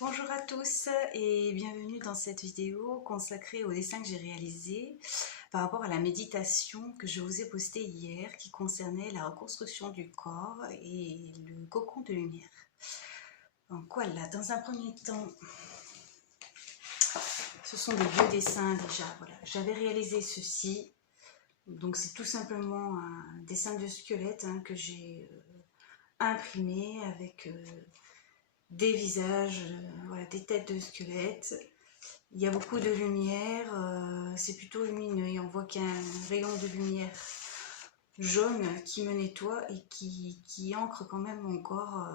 Bonjour à tous et bienvenue dans cette vidéo consacrée au dessin que j'ai réalisé par rapport à la méditation que je vous ai postée hier qui concernait la reconstruction du corps et le cocon de lumière. Donc voilà, dans un premier temps, ce sont des vieux dessins déjà. Voilà, j'avais réalisé ceci. Donc c'est tout simplement un dessin de squelette que j'ai imprimé avec des visages, voilà, des têtes de squelettes. Il y a beaucoup de lumière, c'est plutôt lumineux et on voit qu'il y a un rayon de lumière jaune qui me nettoie et qui ancre quand même mon corps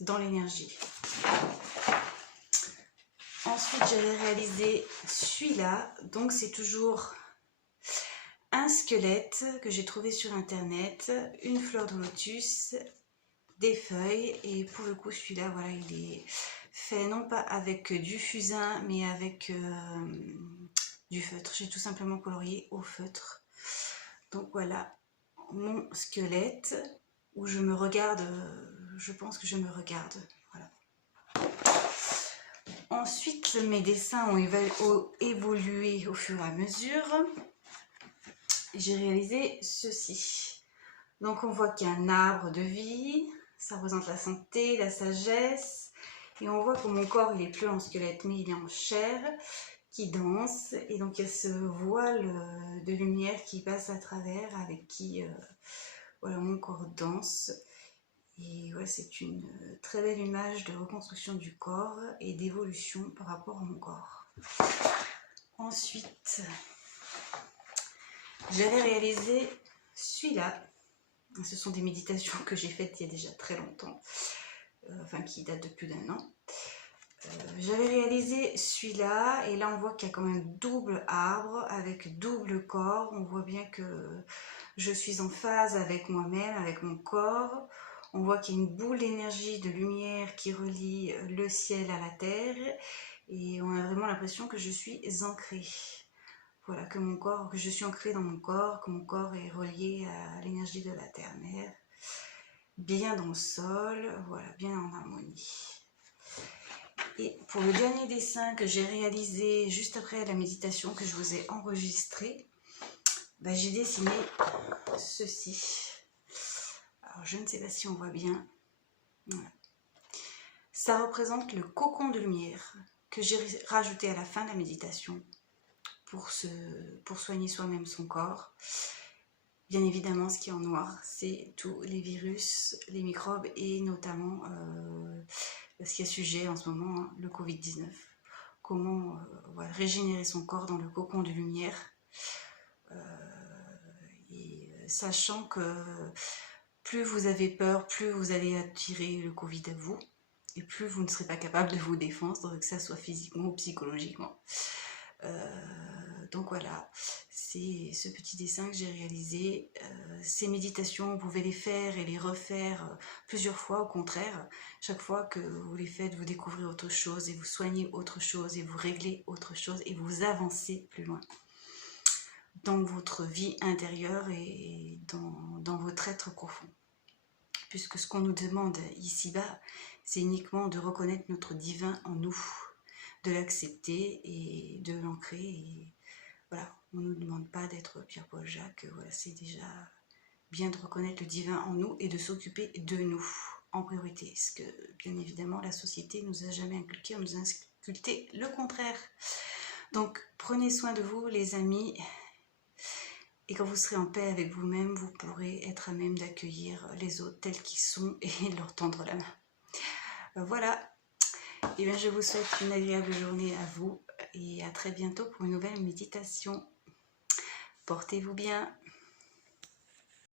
dans l'énergie. Ensuite, j'avais réalisé celui-là, donc c'est toujours un squelette que j'ai trouvé sur internet, une fleur de lotus, des feuilles, et pour le coup celui-là, voilà, il est fait non pas avec du fusain mais avec du feutre. J'ai tout simplement colorié au feutre. Donc voilà mon squelette où je me regarde, je pense que je me regarde. Voilà. Ensuite, mes dessins ont évolué au fur et à mesure. J'ai réalisé ceci. Donc on voit qu'il y a un arbre de vie, ça représente la santé, la sagesse, et on voit que mon corps il est plus en squelette mais il est en chair qui danse, et donc il y a ce voile de lumière qui passe à travers avec qui voilà, mon corps danse. Et ouais, c'est une très belle image de reconstruction du corps et d'évolution par rapport à mon corps. Ensuite, j'avais réalisé celui-là. Ce sont des méditations que j'ai faites il y a déjà très longtemps, enfin qui datent de plus d'un an. J'avais réalisé celui-là et là on voit qu'il y a quand même double arbre avec double corps. On voit bien que je suis en phase avec moi-même, avec mon corps. On voit qu'il y a une boule d'énergie, de lumière qui relie le ciel à la terre et on a vraiment l'impression que je suis ancrée. Voilà, que je suis ancrée dans mon corps, que mon corps est relié à l'énergie de la terre-mère, bien dans le sol, voilà, bien en harmonie. Et pour le dernier dessin que j'ai réalisé juste après la méditation que je vous ai enregistré, j'ai dessiné ceci. Alors je ne sais pas si on voit bien. Voilà. Ça représente le cocon de lumière que j'ai rajouté à la fin de la méditation pour soigner soi-même son corps. Bien évidemment, ce qui est en noir, c'est tous les virus, les microbes et notamment ce qui est sujet en ce moment, le Covid-19. Comment voilà, régénérer son corps dans le cocon de lumière. Sachant que plus vous avez peur, plus vous allez attirer le Covid à vous. Et plus vous ne serez pas capable de vous défendre, que ça soit physiquement ou psychologiquement. Donc voilà, c'est ce petit dessin que j'ai réalisé. Ces méditations, vous pouvez les faire et les refaire plusieurs fois. Au contraire, chaque fois que vous les faites, vous découvrez autre chose et vous soignez autre chose et vous réglez autre chose et vous avancez plus loin dans votre vie intérieure et dans votre être profond. Puisque ce qu'on nous demande ici-bas, c'est uniquement de reconnaître notre divin en nous, de l'accepter et de l'ancrer. Et voilà, on ne nous demande pas d'être Pierre-Paul Jacques, voilà, c'est déjà bien de reconnaître le divin en nous et de s'occuper de nous en priorité. Ce que, bien évidemment, la société nous a jamais inculqué, on nous a inculqué le contraire. Donc, prenez soin de vous, les amis. Et quand vous serez en paix avec vous-même, vous pourrez être à même d'accueillir les autres tels qu'ils sont et leur tendre la main. Voilà. Et bien, je vous souhaite une agréable journée à vous et à très bientôt pour une nouvelle méditation. Portez-vous bien.